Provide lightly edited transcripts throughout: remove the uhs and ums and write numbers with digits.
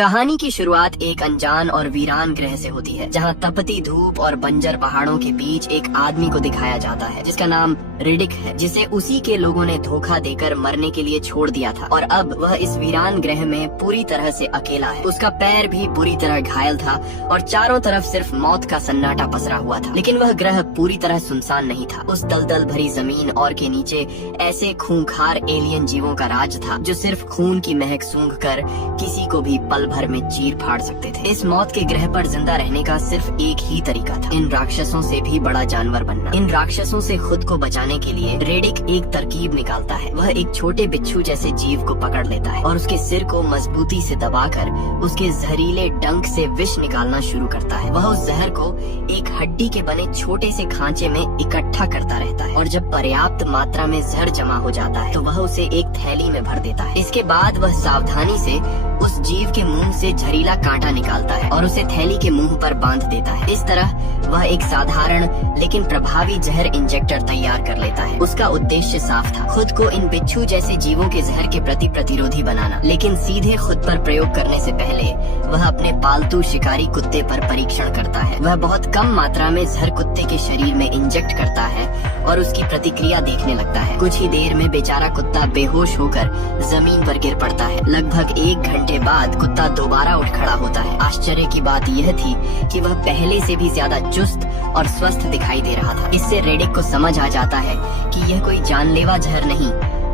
कहानी की शुरुआत एक अनजान और वीरान ग्रह से होती है, जहाँ तपती धूप और बंजर पहाड़ों के बीच एक आदमी को दिखाया जाता है जिसका नाम रिडिक है, जिसे उसी के लोगों ने धोखा देकर मरने के लिए छोड़ दिया था और अब वह इस वीरान ग्रह में पूरी तरह से अकेला है। उसका पैर भी बुरी तरह घायल था और चारों तरफ सिर्फ मौत का सन्नाटा पसरा हुआ था। लेकिन वह ग्रह पूरी तरह सुनसान नहीं था। उस दलदल भरी जमीन और के नीचे ऐसे खूंखार एलियन जीवों का राज था जो सिर्फ खून की महक सूंघकर किसी को भी पल भर में चीर फाड़ सकते थे। इस मौत के ग्रह पर जिंदा रहने का सिर्फ एक ही तरीका था, इन राक्षसों से भी बड़ा जानवर बनना। इन राक्षसों से खुद को बचाने के लिए रेडिक एक तरकीब निकालता है। वह एक छोटे बिच्छू जैसे जीव को पकड़ लेता है और उसके सिर को मजबूती से दबाकर उसके जहरीले डंक से विष निकालना शुरू करता है। वह उस जहर को एक हड्डी के बने छोटे से खांचे में इकट्ठा करता रहता है और जब पर्याप्त मात्रा में जहर जमा हो जाता है तो वह उसे एक थैली में भर देता है। इसके बाद वह सावधानी से उस जीव के मुंह से जहरीला कांटा निकालता है और उसे थैली के मुंह पर बांध देता है। इस तरह वह एक साधारण लेकिन प्रभावी जहर इंजेक्टर तैयार कर लेता है। उसका उद्देश्य साफ था, खुद को इन बिच्छू जैसे जीवों के जहर के प्रति प्रतिरोधी बनाना। लेकिन सीधे खुद पर प्रयोग करने से पहले वह अपने पालतू शिकारी कुत्ते पर परीक्षण करता है। वह बहुत कम मात्रा में जहर कुत्ते के शरीर में इंजेक्ट करता है और उसकी प्रतिक्रिया देखने लगता है। कुछ ही देर में बेचारा कुत्ता बेहोश होकर जमीन पर गिर पड़ता है। लगभग 1 घंटे बाद कुत्ता दोबारा उठ खड़ा होता है। आश्चर्य की बात यह थी कि वह पहले से भी ज्यादा चुस्त और स्वस्थ दिखाई दे रहा था। इससे रेडिक को समझ आ जाता है कि यह कोई जानलेवा जहर नहीं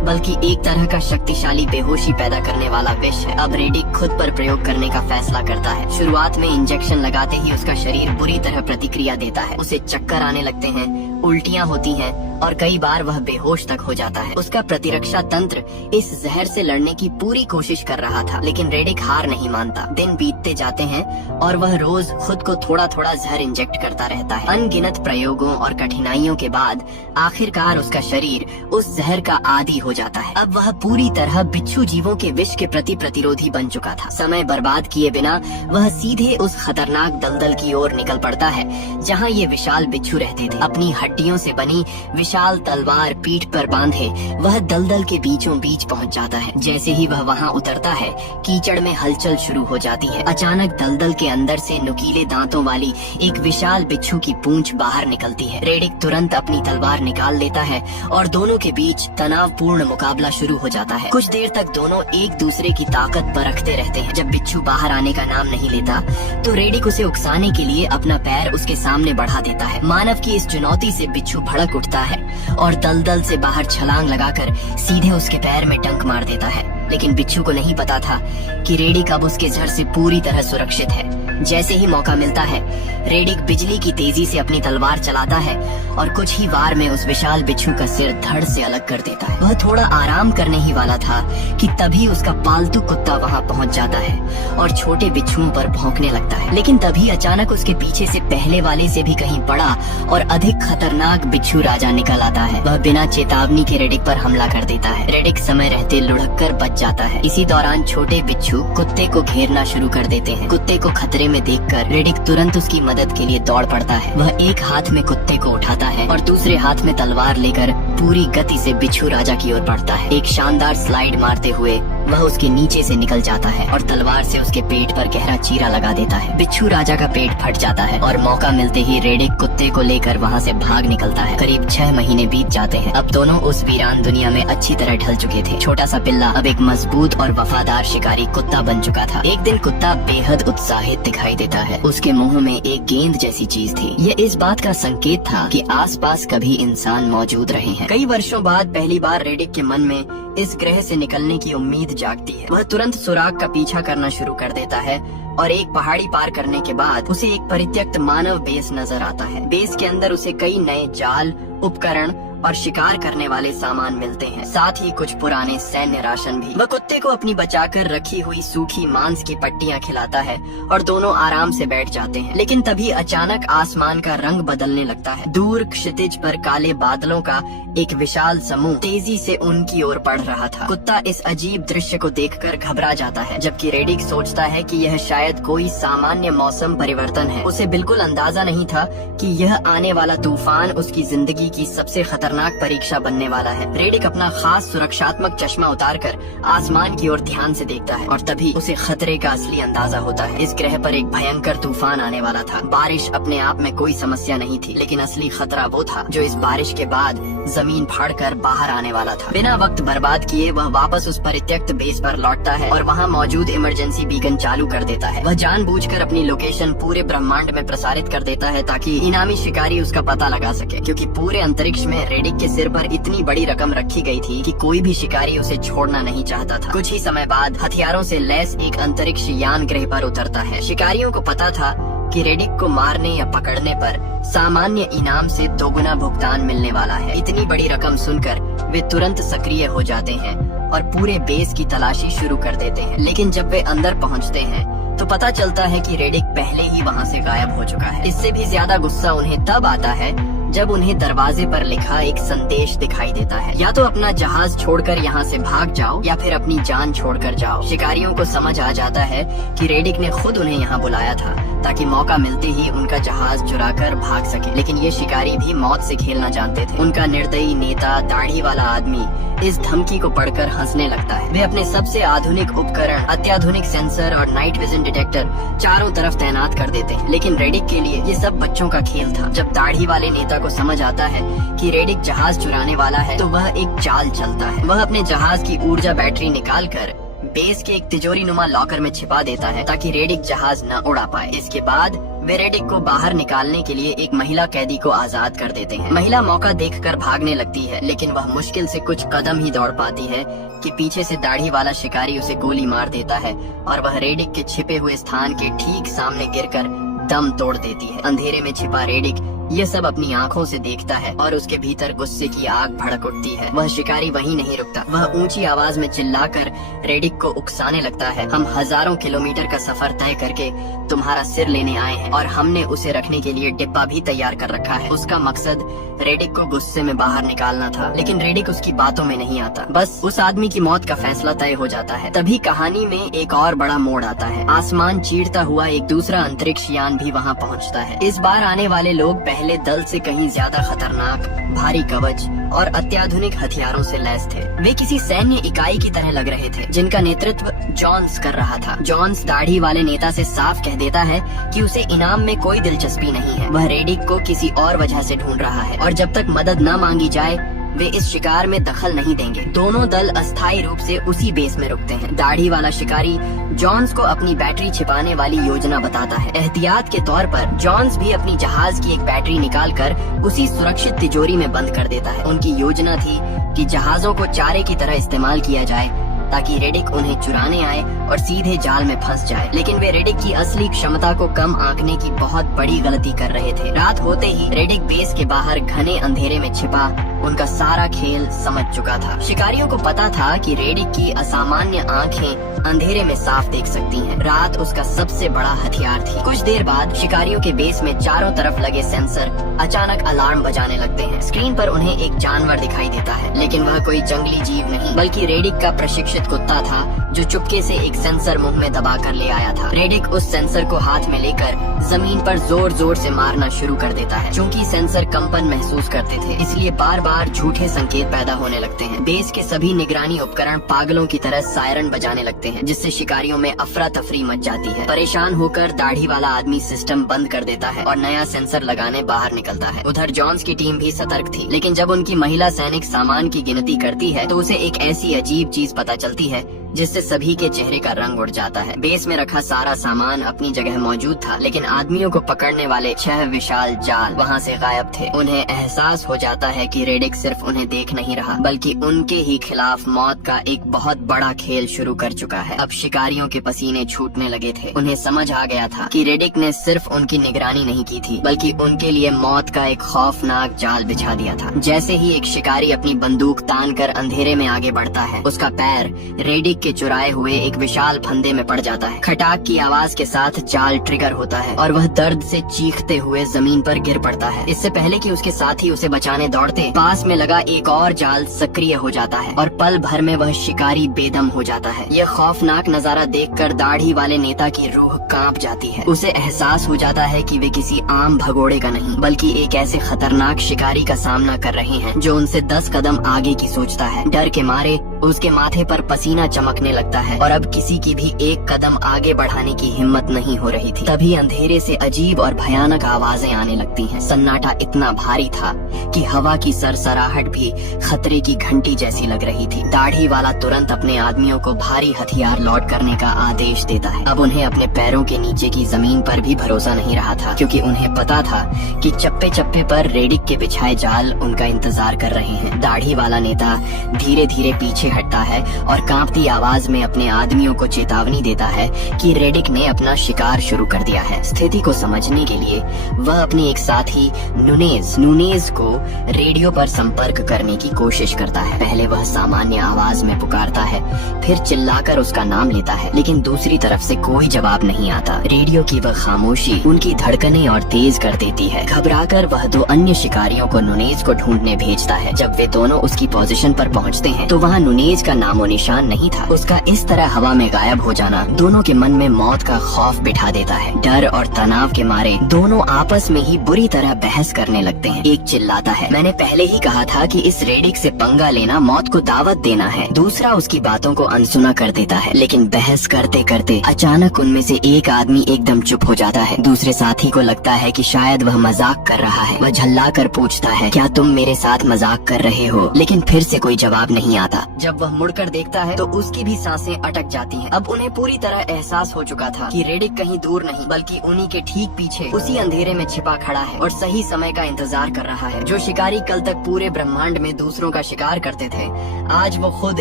बल्कि एक तरह का शक्तिशाली बेहोशी पैदा करने वाला विष है। अब रेडिक खुद पर प्रयोग करने का फैसला करता है। शुरुआत में इंजेक्शन लगाते ही उसका शरीर बुरी तरह प्रतिक्रिया देता है। उसे चक्कर आने लगते हैं, उल्टियां होती हैं और कई बार वह बेहोश तक हो जाता है। उसका प्रतिरक्षा तंत्र इस जहर से लड़ने की पूरी कोशिश कर रहा था, लेकिन रेडिक हार नहीं मानता। दिन बीतते जाते हैं और वह रोज खुद को थोड़ा थोड़ा जहर इंजेक्ट करता रहता है। अनगिनत प्रयोगों और कठिनाइयों के बाद आखिरकार उसका शरीर उस जहर का आदी हो जाता है। अब वह पूरी तरह बिच्छू जीवों के विष के प्रति प्रतिरोधी बन चुका था। समय बर्बाद किए बिना वह सीधे उस खतरनाक दलदल की ओर निकल पड़ता है जहाँ ये विशाल बिच्छू रहते थे। अपनी हड्डियों से बनी विशाल तलवार पीठ पर बांधे वह दलदल के बीचों बीच पहुंच जाता है। जैसे ही वह वहां उतरता है कीचड़ में हलचल शुरू हो जाती है। अचानक दलदल के अंदर से नुकीले दांतों वाली एक विशाल बिच्छू की पूंछ बाहर निकलती है। रेडिक तुरंत अपनी तलवार निकाल लेता है और दोनों के बीच तनावपूर्ण मुकाबला शुरू हो जाता है। कुछ देर तक दोनों एक दूसरे की ताकत परखते रहते हैं। जब बिच्छू बाहर आने का नाम नहीं लेता तो रेडिक उसे उकसाने के लिए अपना पैर उसके सामने बढ़ा देता है। मानव की इस चुनौती से बिच्छू भड़क उठता है और दलदल से बाहर छलांग लगाकर सीधे उसके पैर में टंक मार देता है। लेकिन बिच्छू को नहीं पता था कि रेडिक अब उसके जहर से पूरी तरह सुरक्षित है। जैसे ही मौका मिलता है रेडिक बिजली की तेजी से अपनी तलवार चलाता है और कुछ ही वार में उस विशाल बिच्छू का सिर धड़ से अलग कर देता है। वह थोड़ा आराम करने ही वाला था कि तभी उसका पालतू कुत्ता वहां पहुंच जाता है और छोटे बिच्छुओं पर भौंकने लगता है। लेकिन तभी अचानक उसके पीछे से पहले वाले से भी कहीं बड़ा और अधिक खतरनाक बिच्छू राजा निकल आता है। वह बिना चेतावनी के रेडिक पर हमला कर देता है। रेडिक समय रहते लुढ़क कर बच जाता है। इसी दौरान छोटे बिच्छू कुत्ते को घेरना शुरू कर देते हैं। कुत्ते को खतरे में देखकर रेडिक तुरंत उसकी मदद के लिए दौड़ पड़ता है। वह एक हाथ में कुत्ते को उठाता है और दूसरे हाथ में तलवार लेकर पूरी गति से बिच्छू राजा की ओर बढ़ता है। एक शानदार स्लाइड मारते हुए वह उसके नीचे से निकल जाता है और तलवार से उसके पेट पर गहरा चीरा लगा देता है। बिच्छू राजा का पेट फट जाता है और मौका मिलते ही रेडिक कुत्ते को लेकर वहाँ से भाग निकलता है। करीब 6 महीने बीत जाते हैं। अब दोनों उस वीरान दुनिया में अच्छी तरह ढल चुके थे। छोटा सा पिल्ला अब एक मजबूत और वफादार शिकारी कुत्ता बन चुका था। एक दिन कुत्ता बेहद उत्साहित दिखाई देता है। उसके मुंह में एक गेंद जैसी चीज थी। यह इस बात का संकेत था कि आसपास कभी इंसान मौजूद रहे हैं। कई वर्षों बाद पहली बार रेडिक के मन में इस ग्रह से निकलने की उम्मीद जागती है। वह तुरंत सुराग का पीछा करना शुरू कर देता है और एक पहाड़ी पार करने के बाद उसे एक परित्यक्त मानव बेस नजर आता है। बेस के अंदर उसे कई नए जाल, उपकरण और शिकार करने वाले सामान मिलते हैं, साथ ही कुछ पुराने सैन्य राशन भी। वह कुत्ते को अपनी बचाकर रखी हुई सूखी मांस की पट्टियां खिलाता है और दोनों आराम से बैठ जाते हैं। लेकिन तभी अचानक आसमान का रंग बदलने लगता है। दूर क्षितिज पर काले बादलों का एक विशाल समूह तेजी से उनकी ओर बढ़ रहा था। कुत्ता इस अजीब दृश्य को देखकर घबरा जाता है, जबकि रेडिक सोचता है कि यह शायद कोई सामान्य मौसम परिवर्तन है। उसे बिल्कुल अंदाजा नहीं था कि यह आने वाला तूफान उसकी जिंदगी की सबसे खतरनाक खतरनाक परीक्षा बनने वाला है। रेडिक अपना खास सुरक्षात्मक चश्मा उतारकर आसमान की ओर ध्यान से देखता है और तभी उसे खतरे का असली अंदाजा होता है। इस ग्रह पर एक भयंकर तूफान आने वाला था। बारिश अपने आप में कोई समस्या नहीं थी, लेकिन असली खतरा वो था जो इस बारिश के बाद जमीन फाड़कर बाहर आने वाला था। बिना वक्त बर्बाद किए वह वापस उस परित्यक्त बेस पर लौटता है और वहाँ मौजूद इमरजेंसी बीकन चालू कर देता है। वह जानबूझकर अपनी लोकेशन पूरे ब्रह्मांड में प्रसारित कर देता है ताकि इनामी शिकारी उसका पता लगा सके, क्योंकि पूरे अंतरिक्ष में रेडिक के सिर पर इतनी बड़ी रकम रखी गई थी कि कोई भी शिकारी उसे छोड़ना नहीं चाहता था। कुछ ही समय बाद हथियारों से लैस एक अंतरिक्ष यान ग्रह पर उतरता है। शिकारियों को पता था कि रेडिक को मारने या पकड़ने पर सामान्य इनाम से दोगुना भुगतान मिलने वाला है। इतनी बड़ी रकम सुनकर वे तुरंत सक्रिय हो जाते हैं और पूरे बेस की तलाशी शुरू कर देते हैं। लेकिन जब वे अंदर पहुंचते हैं तो पता चलता है कि रेडिक पहले ही वहां से गायब हो चुका है। इससे भी ज्यादा गुस्सा उन्हें तब आता है जब उन्हें दरवाजे पर लिखा एक संदेश दिखाई देता है, या तो अपना जहाज छोड़कर यहाँ से भाग जाओ या फिर अपनी जान छोड़कर जाओ। शिकारियों को समझ आ जाता है कि रेडिक ने खुद उन्हें यहाँ बुलाया था ताकि मौका मिलते ही उनका जहाज चुराकर भाग सके। लेकिन ये शिकारी भी मौत से खेलना जानते थे। उनका निर्दयी नेता दाढ़ी वाला आदमी इस धमकी को पढ़कर हंसने लगता है। वे अपने सबसे आधुनिक उपकरण, अत्याधुनिक सेंसर और नाइट विजन डिटेक्टर चारों तरफ तैनात कर देते हैं। लेकिन रेडिक के लिए ये सब बच्चों का खेल था। जब दाढ़ी वाले नेता को समझ आता है कि रेडिक जहाज चुराने वाला है तो वह एक चाल चलता है। वह अपने जहाज की ऊर्जा बैटरी निकालकर बेस के एक तिजोरी नुमा लॉकर में छिपा देता है ताकि रेडिक जहाज न उड़ा पाए। इसके बाद वे रेडिक को बाहर निकालने के लिए एक महिला कैदी को आजाद कर देते हैं। महिला मौका देखकर भागने लगती है, लेकिन वह मुश्किल से कुछ कदम ही दौड़ पाती है कि पीछे से दाढ़ी वाला शिकारी उसे गोली मार देता है और वह रेडिक के छिपे हुए स्थान के ठीक सामने गिरकर दम तोड़ देती है। अंधेरे में छिपा रेडिक ये सब अपनी आंखों से देखता है और उसके भीतर गुस्से की आग भड़क उठती है। वह शिकारी वहीं नहीं रुकता। वह ऊंची आवाज में चिल्लाकर रेडिक को उकसाने लगता है, हम हजारों किलोमीटर का सफर तय करके तुम्हारा सिर लेने आए हैं और हमने उसे रखने के लिए डिब्बा भी तैयार कर रखा है। उसका मकसद रेडिक को गुस्से में बाहर निकालना था, लेकिन रेडिक उसकी बातों में नहीं आता। बस उस आदमी की मौत का फैसला तय हो जाता है। तभी कहानी में एक और बड़ा मोड़ आता है। आसमान चीरता हुआ एक दूसरा अंतरिक्ष यान भी वहाँ पहुँचता है। इस बार आने वाले लोग पहले दल से कहीं ज्यादा खतरनाक, भारी कवच और अत्याधुनिक हथियारों से लैस थे। वे किसी सैन्य इकाई की तरह लग रहे थे जिनका नेतृत्व जॉन्स कर रहा था। जॉन्स दाढ़ी वाले नेता से साफ कह देता है कि उसे इनाम में कोई दिलचस्पी नहीं है। वह रेडिक को किसी और वजह से ढूंढ रहा है और जब तक मदद न मांगी जाए वे इस शिकार में दखल नहीं देंगे। दोनों दल अस्थायी रूप से उसी बेस में रुकते हैं। दाढ़ी वाला शिकारी जॉन्स को अपनी बैटरी छिपाने वाली योजना बताता है। एहतियात के तौर पर जॉन्स भी अपनी जहाज की एक बैटरी निकालकर उसी सुरक्षित तिजोरी में बंद कर देता है। उनकी योजना थी कि जहाजों को चारे की तरह इस्तेमाल किया जाए ताकि रेडिक उन्हें चुराने आए और सीधे जाल में फंस जाए। लेकिन वे रेडिक की असली क्षमता को कम आंकने की बहुत बड़ी गलती कर रहे थे। रात होते ही रेडिक बेस के बाहर घने अंधेरे में छिपा उनका सारा खेल समझ चुका था। शिकारियों को पता था कि रेडिक की असामान्य आंखें अंधेरे में साफ देख सकती हैं। रात उसका सबसे बड़ा हथियार थी। कुछ देर बाद शिकारियों के बेस में चारों तरफ लगे सेंसर अचानक अलार्म बजाने लगते हैं। स्क्रीन पर उन्हें एक जानवर दिखाई देता है, लेकिन वह कोई जंगली जीव नहीं बल्कि रेडिक का प्रशिक्षित कुत्ता था जो चुपके से एक सेंसर मुंह में दबा कर ले आया था। रेडिक उस सेंसर को हाथ में लेकर जमीन पर जोर जोर से मारना शुरू कर देता है। चूंकि सेंसर कंपन महसूस करते थे, इसलिए बार बार झूठे संकेत पैदा होने लगते हैं। बेस के सभी निगरानी उपकरण पागलों की तरह सायरन बजाने लगते हैं, जिससे शिकारियों में अफरा तफरी मच जाती है। परेशान होकर दाढ़ी वाला आदमी सिस्टम बंद कर देता है और नया सेंसर लगाने बाहर निकलता है। उधर जॉन्स की टीम भी सतर्क थी, लेकिन जब उनकी महिला सैनिक सामान की गिनती करती है तो उसे एक ऐसी अजीब चीज पता चलती है जिससे सभी के चेहरे का रंग उड़ जाता है। बेस में रखा सारा सामान अपनी जगह मौजूद था, लेकिन आदमियों को पकड़ने वाले 6 विशाल जाल वहाँ से गायब थे। उन्हें एहसास हो जाता है कि रेडिक सिर्फ उन्हें देख नहीं रहा बल्कि उनके ही खिलाफ मौत का एक बहुत बड़ा खेल शुरू कर चुका है। अब शिकारियों के पसीने छूटने लगे थे। उन्हें समझ आ गया था कि रेडिक ने सिर्फ उनकी निगरानी नहीं की थी बल्कि उनके लिए मौत का एक खौफनाक जाल बिछा दिया था। जैसे ही एक शिकारी अपनी बंदूक तान कर अंधेरे में आगे बढ़ता है, उसका पैर रेडिक के चुराए हुए एक विशाल फंदे में पड़ जाता है। खटाक की आवाज के साथ जाल ट्रिगर होता है और वह दर्द से चीखते हुए जमीन पर गिर पड़ता है। इससे पहले कि उसके साथी उसे बचाने दौड़ते, पास में लगा एक और जाल सक्रिय हो जाता है और पल भर में वह शिकारी बेदम हो जाता है। यह खौफनाक नजारा देखकर दाढ़ी वाले नेता की रूह कांप जाती है। उसे एहसास हो जाता है कि वे किसी आम भगोड़े का नहीं बल्कि एक ऐसे खतरनाक शिकारी का सामना कर रहे हैं जो उनसे 10 कदम आगे की सोचता है। डर के मारे उसके माथे पर पसीना चमकने लगता है और अब किसी की भी एक कदम आगे बढ़ाने की हिम्मत नहीं हो रही थी। तभी अंधेरे से अजीब और भयानक आवाजें आने लगती हैं। सन्नाटा इतना भारी था कि हवा की सरसराहट भी खतरे की घंटी जैसी लग रही थी। दाढ़ी वाला तुरंत अपने आदमियों को भारी हथियार लोड करने का आदेश देता है। अब उन्हें अपने पैरों के नीचे की जमीन पर भी भरोसा नहीं रहा था, क्योंकि उन्हें पता था कि चप्पे चप्पे पर रेडिक के बिछाए जाल उनका इंतजार कर रहे हैं। दाढ़ी वाला नेता धीरे धीरे पीछे हटता है और कांपती आवाज में अपने आदमियों को चेतावनी देता है कि रेडिक ने अपना शिकार शुरू कर दिया है। स्थिति को समझने के लिए वह अपने एक साथी नूनेज को रेडियो पर संपर्क करने की कोशिश करता है। पहले वह सामान्य आवाज में पुकारता है, फिर चिल्लाकर उसका नाम लेता है, लेकिन दूसरी तरफ से कोई जवाब नहीं आता। रेडियो की वह खामोशी उनकी धड़कनें और तेज कर देती है। घबराकर वह 2 अन्य शिकारियों को नूनेज को ढूंढने भेजता है। जब वे दोनों उसकी पोजीशन पर पहुंचते हैं तो वहाँ नूनेज का नामो निशान नहीं था। उसका इस तरह हवा में गायब हो जाना दोनों के मन में मौत का खौफ बिठा देता है। डर और तनाव के मारे दोनों आपस में ही बुरी तरह बहस करने लगते हैं। एक चिल्लाता है, मैंने पहले ही कहा था कि इस रेडिक से पंगा लेना मौत को दावत देना है। दूसरा उसकी बातों को अनसुना कर देता है। लेकिन बहस करते करते अचानक उनमें से एक आदमी एकदम चुप हो जाता है। दूसरे साथी को लगता है कि शायद वह मजाक कर रहा है। वह झल्ला कर पूछता है, क्या तुम मेरे साथ मजाक कर रहे हो? लेकिन फिर से कोई जवाब नहीं आता। जब वह मुड़कर देखता है तो उसकी भी सांसें अटक जाती हैं। अब उन्हें पूरी तरह एहसास हो चुका था कि रेडिक कहीं दूर नहीं बल्कि उन्हीं के ठीक पीछे उसी अंधेरे में छिपा खड़ा है और सही समय का इंतजार कर रहा है। जो शिकारी कल तक पूरे ब्रह्मांड में दूसरों का शिकार करते थे, आज वो खुद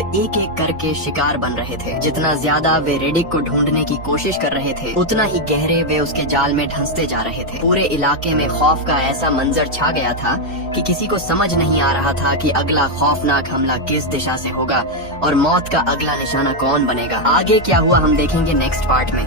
एक एक करके शिकार बन रहे थे। जितना ज्यादा वे रेडिक को ढूंढने की कोशिश कर रहे थे, उतना ही गहरे वे उसके जाल में धंसते जा रहे थे। पूरे इलाके में खौफ का ऐसा मंजर छा गया था कि किसी को समझ नहीं आ रहा था कि अगला खौफनाक हमला किस दिशा से होगा और मौत का अगला निशाना कौन बनेगा। आगे क्या हुआ हम देखेंगे नेक्स्ट पार्ट में।